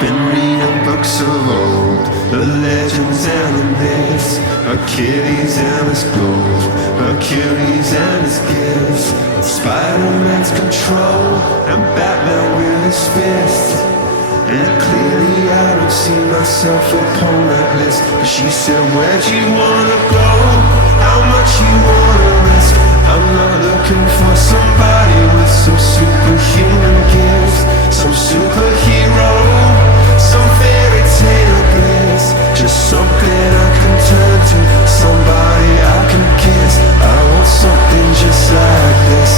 Been reading books of old, the legends and the myths, Achilles and his gold, Hercules and his gifts, Spider-Man's control, and Batman with his fists. And clearly I don't see myself upon that list. But she said, where'd you wanna go? How much you wanna risk? I'm not looking for somebody with some superhuman gifts, some superhero, some fairy tale bliss. Just something I can turn to, somebody I can kiss. I want something just like this.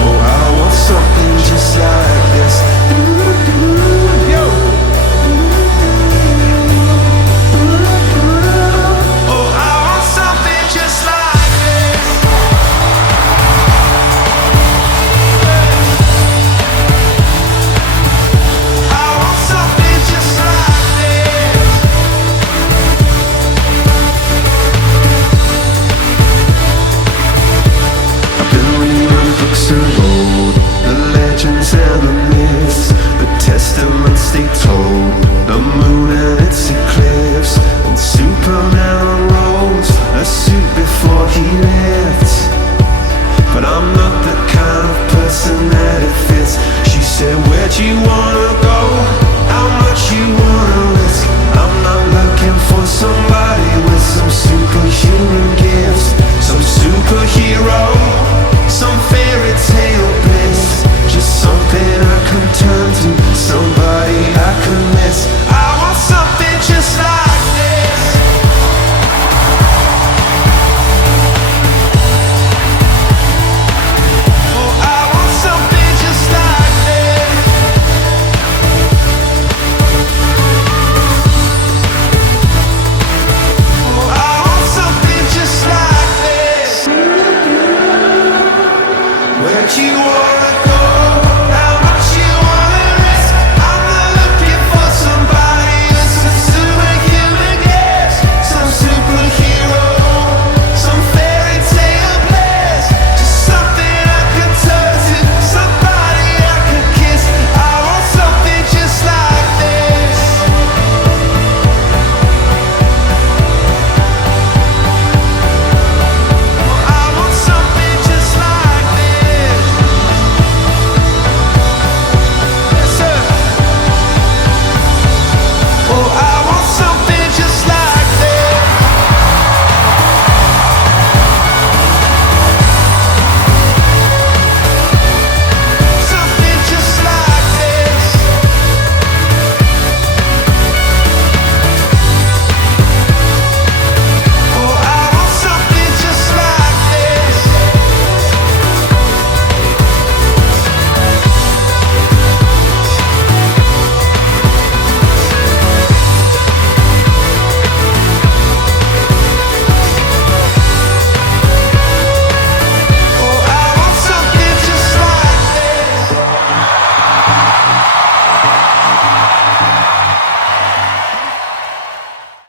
Oh, I want something just like this. Yo. Oh, I want something just like this. I want something just like this. I've been reading books of old, the legends and the myths, the testaments they told, the moon and its eclipse, and Superman unrolls a suit before he lives.